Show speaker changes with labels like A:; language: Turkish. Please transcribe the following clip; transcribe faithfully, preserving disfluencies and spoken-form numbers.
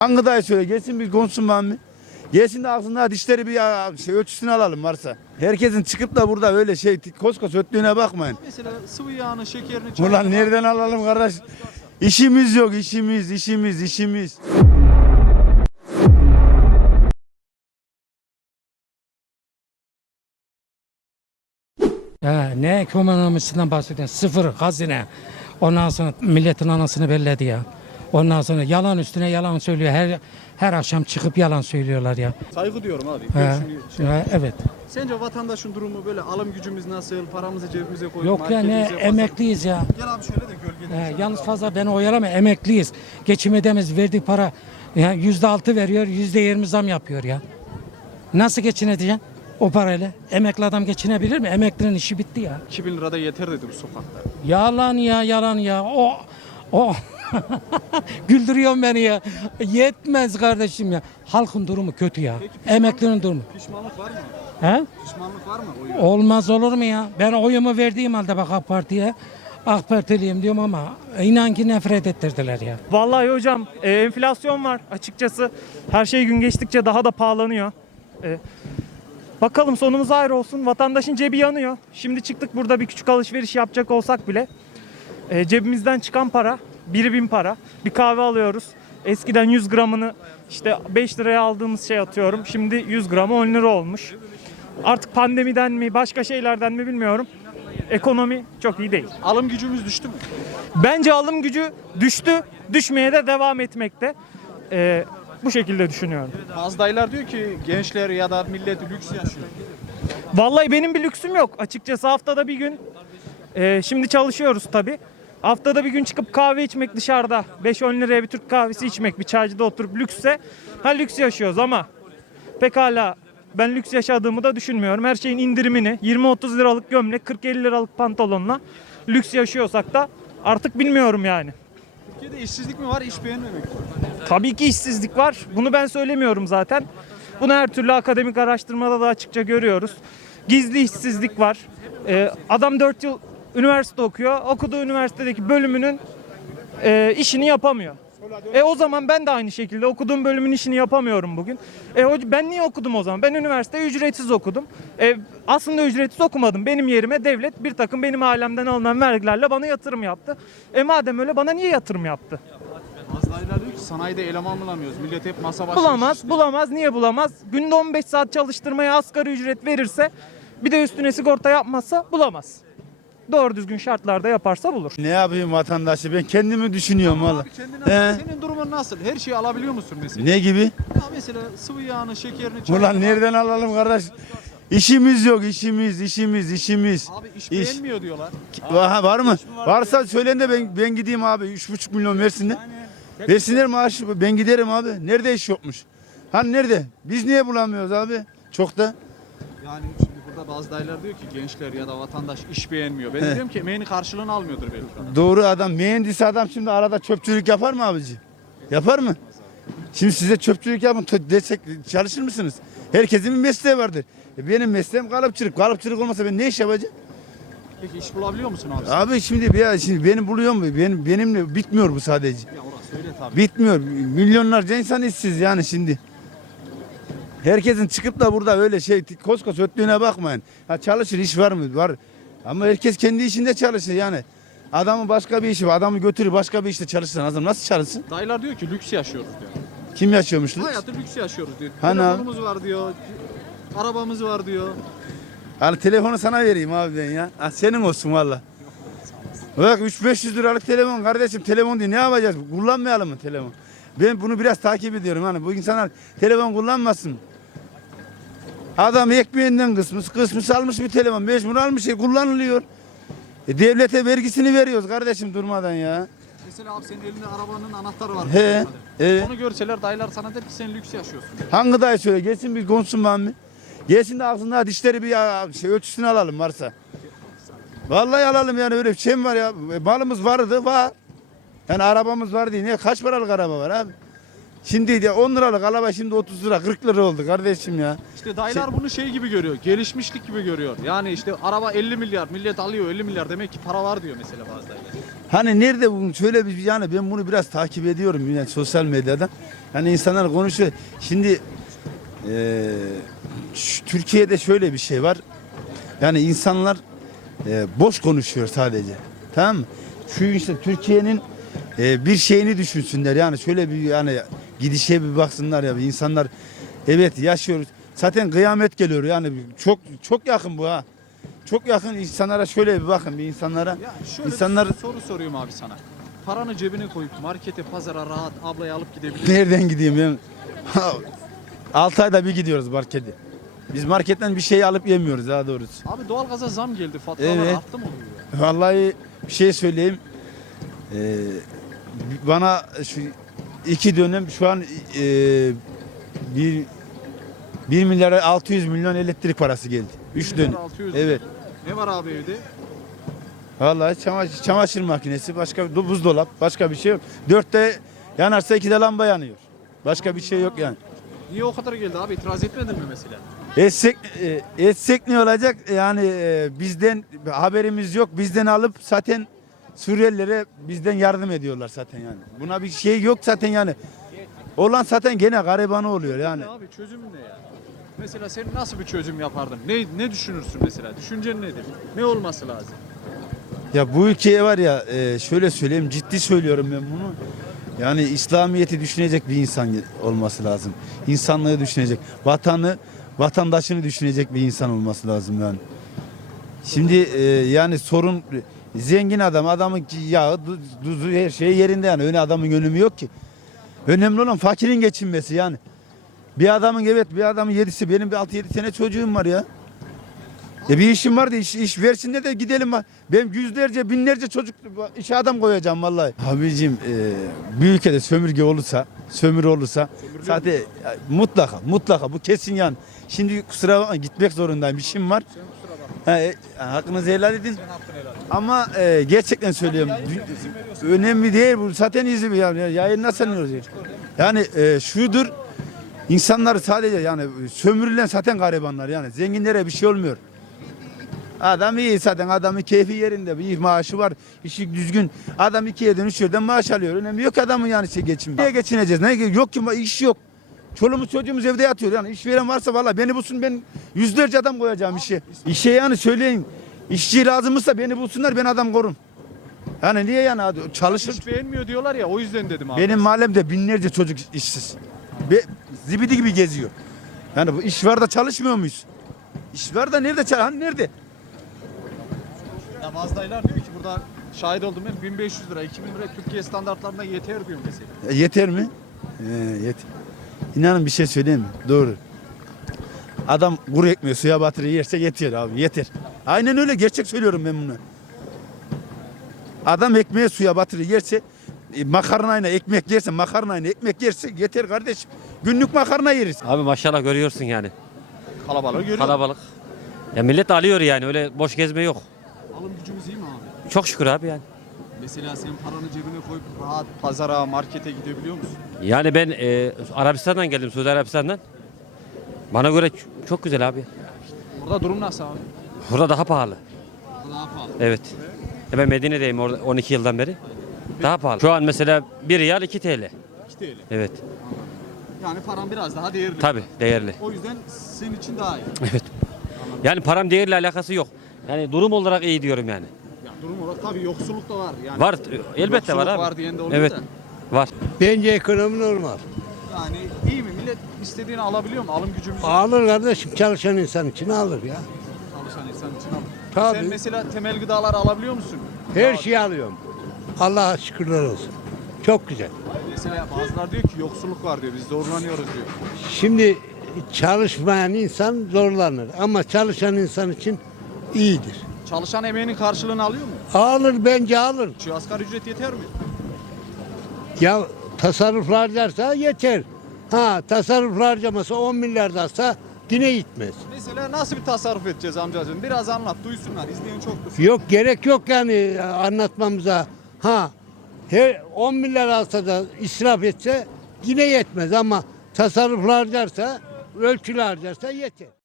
A: Hangi dayı söyle gelsin bir konuşsun bana. Gelsin de aslında dişleri bir ya, şey, ölçüsünü alalım varsa. Herkesin çıkıp da burada öyle şey koskos ötlüğüne bakmayın.
B: Mesela sıvı yağını, şekerini...
A: Ulan nereden alalım kardeş? İşimiz yok, işimiz, işimiz, işimiz.
C: Ya ne ekonomisinden bahsediyorsun? Sıfır hazine. Ondan sonra milletin anasını belledi ya. Ondan sonra yalan üstüne yalan söylüyor. Her her akşam çıkıp yalan söylüyorlar ya.
B: Saygı diyorum abi.
C: He,
B: Görüşünü-
C: he, evet.
B: Sence vatandaşın durumu böyle, alım gücümüz nasıl, paramızı cebimize koyup
C: Yok ya ne
B: marketimize,
C: emekliyiz ya.
B: pazar- Gel abi şöyle de gölgede.
C: He, yalnız fazla beni oyalama, emekliyiz. Geçim edemiz, verdiği para ya yüzde altı veriyor, yüzde yirmi zam yapıyor ya. Nasıl geçineceksin o parayla? Emekli adam geçinebilir mi? Emeklinin işi bitti ya.
B: iki bin lirada yeter dedi bu sokakta.
C: Yalan ya, yalan ya. O o güldürüyorsun beni ya. Yetmez kardeşim ya. Halkın durumu kötü ya.
B: Peki pişman-
C: Emeklinin durumu.
B: Pişmanlık var mı?
C: He?
B: Pişmanlık var mı? Oyu?
C: Olmaz olur mu ya? Ben oyumu verdiğim halde bak AK Parti'ye AK Partiliyim diyorum ama inan ki nefret ettirdiler ya.
D: Vallahi hocam e, enflasyon var açıkçası. Her şey gün geçtikçe daha da pahalanıyor. E, bakalım sonumuz ayrı olsun. Vatandaşın cebi yanıyor. Şimdi çıktık burada bir küçük alışveriş yapacak olsak bile e, cebimizden çıkan para biri bin para. Bir kahve alıyoruz. Eskiden yüz gramını işte beş liraya aldığımız şey atıyorum. Şimdi yüz gramı on lira olmuş. Artık pandemiden mi başka şeylerden mi bilmiyorum. Ekonomi çok iyi değil.
B: Alım gücümüz düştü mü?
D: Bence alım gücü düştü, düşmeye de devam etmekte. Ee, bu şekilde düşünüyorum.
B: Bazı dayılar diyor ki gençler ya da millet lüks yaşıyor.
D: Vallahi benim bir lüksüm yok. Açıkçası haftada bir gün, e, şimdi çalışıyoruz tabii. Haftada bir gün çıkıp kahve içmek dışarıda, beş on liraya bir Türk kahvesi içmek, bir çaycıda oturup lüksse, ha lüks yaşıyoruz ama pekala ben lüks yaşadığımı da düşünmüyorum. Her şeyin indirimini yirmi otuz liralık gömlek, kırk elli liralık pantolonla lüks yaşıyorsak da artık bilmiyorum yani.
B: Türkiye'de işsizlik mi var, iş beğenmemek mi?
D: Tabii ki işsizlik var. Bunu ben söylemiyorum zaten. Bunu her türlü akademik araştırmada da açıkça görüyoruz. Gizli işsizlik var. Ee, adam dört yıl üniversite okuyor. Okuduğu üniversitedeki bölümünün e, işini yapamıyor. E o zaman ben de aynı şekilde okuduğum bölümün işini yapamıyorum bugün. E o- ben niye okudum o zaman? Ben üniversite ücretsiz okudum. E, aslında ücretsiz okumadım. Benim yerime devlet bir takım benim ailemden alınan vergilerle bana yatırım yaptı. E madem öyle bana niye yatırım yaptı?
B: Bazı dayılar diyor ki sanayide eleman bulamıyoruz. Millet hep masa başı.
D: Bulamaz,
B: işte.
D: bulamaz. Niye bulamaz? Günde on beş saat çalıştırmaya asgari ücret verirse, bir de üstüne sigorta yapmazsa bulamaz. Doğru düzgün şartlarda yaparsa bulur.
A: Ne yapayım vatandaşı ben kendimi düşünüyorum valla.
B: Abi kendine
A: He.
B: bak, senin durumun nasıl? Her şeyi alabiliyor musun mesela?
A: Ne gibi?
B: Ya mesela sıvı yağını, şekerini, çayını...
A: Ulan nereden alalım kardeş? İşimiz yok, işimiz, işimiz, işimiz.
B: Abi iş,
A: İş.
B: beğenmiyor diyorlar.
A: Var, var mı? Varsa söyleyin de ben ben gideyim abi. üç buçuk milyon versinler. Versinler maaşı ben giderim abi. Nerede iş yokmuş? Hani nerede? Biz niye bulamıyoruz abi? Çok da.
B: Yani şimdi burada bazı dayılar diyor ki gençler ya da vatandaş iş beğenmiyor. Ben de diyorum ki emeğinin karşılığını almıyordur belki.
A: Doğru adam. Mühendis adam şimdi arada çöpçülük yapar mı abici? Yapar mı? Şimdi size çöpçülük yapın to- desek çalışır mısınız? Herkesin bir mesleği vardır. E benim mesleğim kalıpçılık. Kalıpçılık olmasa ben ne iş yapacağım?
B: Peki iş bulabiliyor musun abi?
A: Abi şimdi ya şimdi beni buluyor mu? Benim benimle bitmiyor bu sadece.
B: Ya orası öyle tabii.
A: Bitmiyor. Milyonlarca insan işsiz yani şimdi. Herkesin çıkıp da burada öyle şey koskos ötlüğüne bakmayın. Ha çalışır iş var mı? Var. Ama herkes kendi işinde çalışır yani. Adamın başka bir işi var. Adamı götürür başka bir işte çalışsın. Adam nasıl çalışsın?
B: Dayılar diyor ki lüks yaşıyoruz diyor.
A: Kim yaşıyormuş lüks?
B: Hayatı lüks yaşıyoruz diyor.
A: Hani abi?
B: Telefonumuz var diyor. Arabamız var diyor.
A: Hani telefonu sana vereyim abi ben ya. Ha, senin olsun valla. Bak üç beş yüz liralık telefon kardeşim telefon diye ne yapacağız? Kullanmayalım mı telefon? Ben bunu biraz takip ediyorum. Hani bu insanlar telefon kullanmasın. Adam ekmeğinden kısmış, kısmış almış bir telefon. Mecbur almış şey kullanılıyor. E, devlete vergisini veriyoruz kardeşim durmadan ya.
B: Mesela abi senin elinde arabanın anahtarı var.
A: He, evet.
B: Onu görseler dayılar sana der ki sen lüks yaşıyorsun.
A: Hangi dayı söyle gelsin bir konuşsun bana. Gelsin de aslında dişleri bir ya, şey, ölçüsünü alalım varsa. Vallahi alalım yani öyle bir şey mi var ya? E, malımız vardı var. Yani arabamız var diye. Niye? Kaç paralık araba var abi? Şimdi de on liralık araba şimdi otuz lira kırk lira oldu kardeşim ya.
B: İşte dayılar bunu şey gibi görüyor. Gelişmişlik gibi görüyor. Yani işte araba elli milyar, millet alıyor elli milyar, demek ki para var diyor mesela bazı dayılar.
A: Hani nerede bunu şöyle bir yani ben bunu biraz takip ediyorum yani sosyal medyadan. Yani insanlar konuşuyor. Şimdi eee, şu- Türkiye'de şöyle bir şey var. Yani insanlar eee, boş konuşuyor sadece. Tamam mı? Şu işte Türkiye'nin eee, bir şeyini düşünsünler. Yani şöyle bir yani gidişe bir baksınlar ya. İnsanlar evet yaşıyoruz. Zaten kıyamet geliyor yani çok çok yakın bu ha. Çok yakın insanlara şöyle bir bakın bir insanlara.
B: Ya şöyle
A: İnsanlar
B: bir soru soruyorum abi sana. Paranı cebine koyup markete, pazara rahat ablayı alıp gidebilir.
A: nereden gideyim ben? altı ayda bir gidiyoruz markete. Biz marketten bir şey alıp yemiyoruz daha doğrusu.
B: Abi doğalgaza zam geldi. Faturalar
A: Evet.
B: arttı mı oluyor? Ya?
A: Vallahi bir şey söyleyeyim. Ee, bana şu iki dönem şu an ee, bir bir milyar altı yüz milyon elektrik parası geldi. Üç dönem.
B: altı yüz.
A: Evet.
B: Ne var abi evde?
A: Vallahi çamaşır, çamaşır makinesi, başka bir buzdolap, başka bir şey yok. Dörtte yanarsa ikide lamba yanıyor. Başka bir şey yok yani.
B: Niye o kadar geldi abi? İtiraz etmedin mi mesela?
A: Etsek, e, etsek ne olacak? Yani e, bizden haberimiz yok. Bizden alıp zaten Suriyelilere bizden yardım ediyorlar zaten yani. Buna bir şey yok zaten yani. Olan zaten gene garibanı oluyor yani.
B: Ne abi çözüm ne ya? Mesela sen nasıl bir çözüm yapardın? Ne ne düşünürsün mesela? Düşüncen nedir? Ne olması lazım?
A: Ya bu ülkeye var ya e, şöyle söyleyeyim ciddi söylüyorum ben bunu. Yani İslamiyet'i düşünecek bir insan olması lazım. İnsanlığı düşünecek. Vatanı, vatandaşını düşünecek bir insan olması lazım yani. Şimdi e, yani sorun zengin adam, adamın ki yağı, du- tuzu her şey yerinde yani. Öyle adamın önemi yok ki. Önemli olan fakirin geçinmesi yani. Bir adamın evet bir adamın yedisi benim bir altı yedi tane çocuğum var ya. Ya bir işim vardı iş, iş versin de gidelim. Ben yüzlerce binlerce çocuk işe adam koyacağım vallahi. Abicim e, bir ülkede sömürge olursa, sömürü olursa zaten e, mutlaka mutlaka bu kesin yani. Şimdi kusura bakma gitmek zorundayım işim var. Ha, e, hakkınızı helal edin. Ama e, gerçekten söylüyorum. dü- Önemli değil bu zaten izin yani yayın nasıl sanıyoruz? Yani e, şudur insanlar sadece yani sömürülen zaten garibanlar yani zenginlere bir şey olmuyor. Adam iyi zaten adamın keyfi yerinde bir maaşı var işi düzgün adam iki yerden üç yerden maaş alıyor önemli yok adamın yani şey geçim. Niye geçineceğiz ne yok ki iş yok. Çoluğumuz çocuğumuz evde yatıyor yani iş veren varsa valla beni bulsun ben yüzlerce adam koyacağım işe. İşe yani söyleyin işçi lazımsa beni bulsunlar ben adam korum. Yani niye yani çalışır.
B: İş beğenmiyor diyorlar ya, o yüzden dedim abi.
A: Benim mahallemde binlerce çocuk işsiz. Ve zibidi gibi geziyor. Yani bu iş var da çalışmıyor muyuz? İş var da nerede çalış? Hani nerede?
B: Ya bazı dayılar diyor ki burada şahit oldum ben, bin beş yüz lira, iki bin lira Türkiye standartlarına yeter diyor mesela.
A: E, yeter mi? Ee, yeter. İnanın bir şey söyleyeyim mi? Doğru. Adam kuru ekmeği suya batırır yerse yeter abi yeter. Aynen öyle gerçek söylüyorum ben bunu. Adam ekmeği suya batırır yerse e, makarnayla ekmek yerse makarnayla ekmek yerse yeter kardeşim. Günlük makarna yeriz.
E: Abi maşallah görüyorsun yani.
B: Kalabalığı görüyor.
E: Kalabalık. Ya millet alıyor yani öyle boş gezme yok.
B: Alım gücümüz iyi mi abi?
E: Çok şükür abi yani.
B: Mesela sen paranı cebine koyup rahat pazara, markete gidebiliyor musun?
E: Yani ben e, Arabistan'dan geldim, Suudi Arabistan'dan. Bana göre ç- çok güzel abi.
B: Orada durum nasıl abi?
E: Burada daha pahalı.
B: Daha pahalı.
E: Evet. Ya ben Medine'deyim orada on iki yıldan beri. Daha pahalı. Şu an mesela bir riyal iki T L.
B: iki T L.
E: Evet.
B: Yani paran biraz daha değerli.
E: Tabii değerli.
B: O yüzden senin için daha iyi.
E: Evet. Yani param değerle alakası yok. Yani durum olarak iyi diyorum yani.
B: Ya durum olarak tabii yoksulluk da var. Yani
E: Var elbette var
B: yoksulluk
E: abi.
B: var diyen de oluyor
E: Evet.
B: da.
E: Var.
F: Bence ekonomi normal.
B: Yani iyi mi? Millet istediğini alabiliyor mu? Alım gücümüz
F: Alır kardeşim çalışan insan için alır ya.
B: çalışan insan için alır.
F: Tabii.
B: Sen mesela temel gıdalar alabiliyor musun?
F: Her şeyi alıyorum. Allah'a şükürler olsun. Çok güzel.
B: Mesela bazılar diyor ki yoksulluk var diyor. Biz zorlanıyoruz diyor.
F: Şimdi çalışmayan insan zorlanır ama çalışan insan için iyidir.
B: Çalışan emeğinin karşılığını alıyor mu?
F: Alır bence alır.
B: Şu asgari ücret yeter mi?
F: Ya tasarruflu harcarsa yeter. Ha tasarruflu harcamasa on milyar da alsa yine gitmez.
B: Mesela nasıl bir tasarruf edeceğiz amcacığım? Biraz anlat, duysunlar. İzleyen çoktur.
F: Yok gerek yok yani anlatmamıza. Ha her on milyar alsa da israf etse yine yetmez ama tasarruflu harcarsa, ölçülü harcarsa yeter.